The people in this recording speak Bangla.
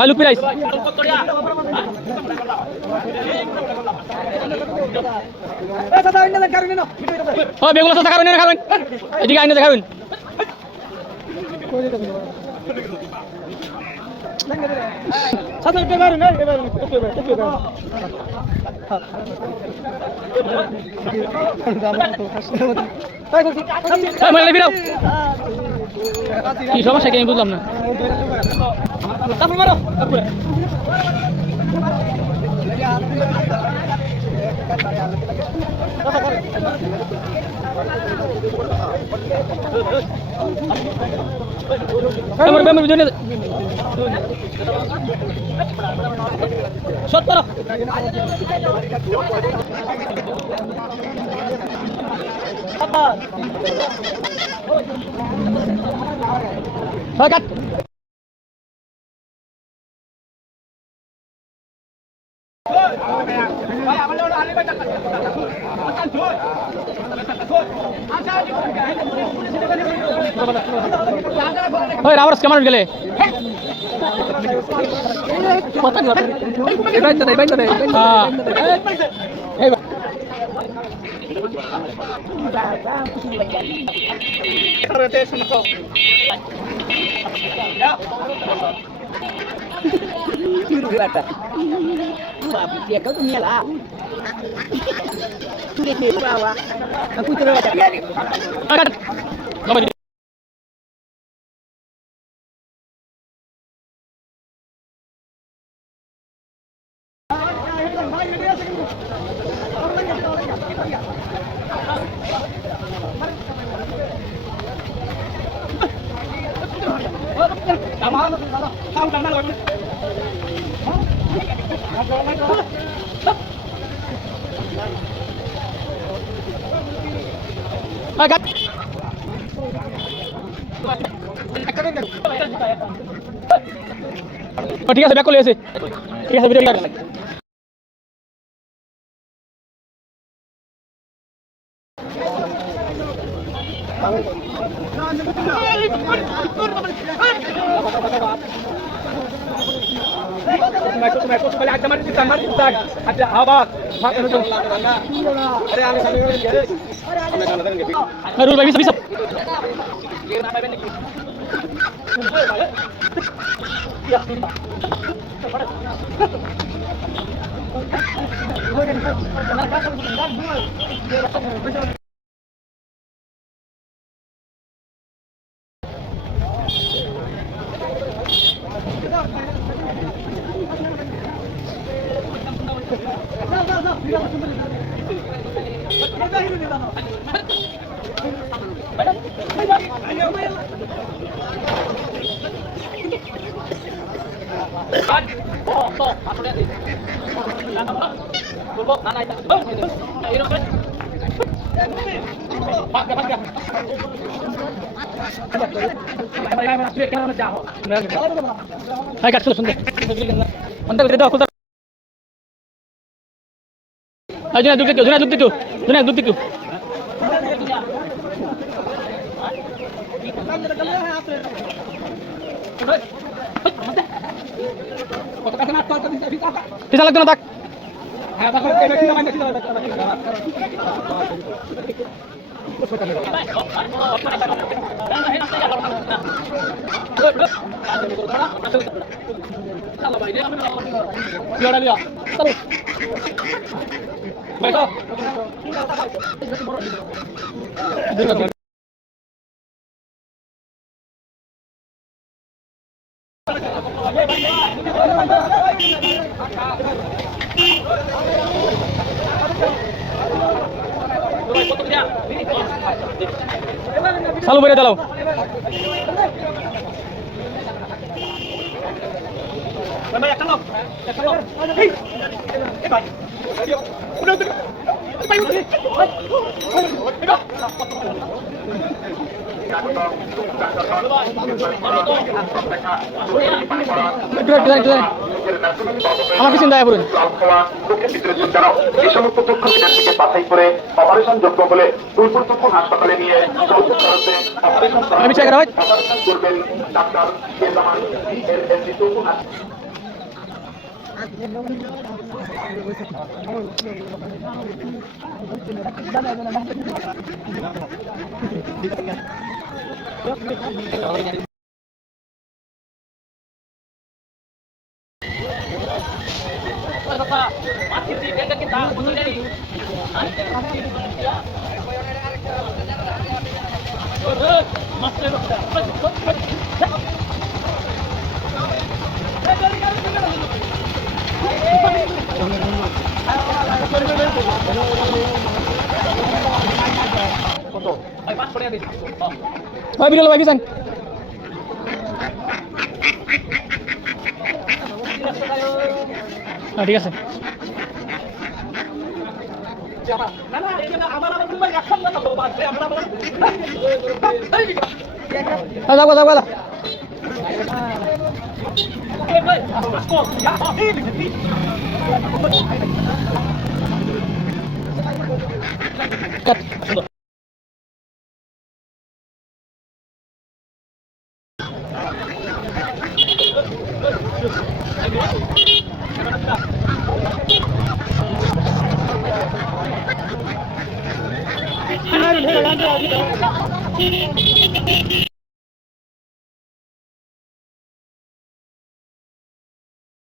आलू पिराइस বেগুলো তো দেখাবেন না খাবেন এদিকে আইনে দেখাবেন কি সমস্যা কি আমি বুঝলাম না রাবারস কেমন গেলে dia kau tu ni lah. Tu dia bawa. Aku terus baca. ঠিক আছে ব্যাক করে আছে ঠিক আছে video Hai kat susun deh. Mantap kita dah. Ayo jangan duduk itu. Jangan duduk itu. Bisa lagi nak tak? চালু করে চালাও আমার পিছনে দয়া করুন এই সমস্ত তথ্যের থেকে বাছাই করে অপারেশন যোগ্য বলে ফুলপুর হাসপাতালে নিয়ে অপারেশন করবেন ডাক্তার ভাই বিরল ভাই কিষান ঠিক আছে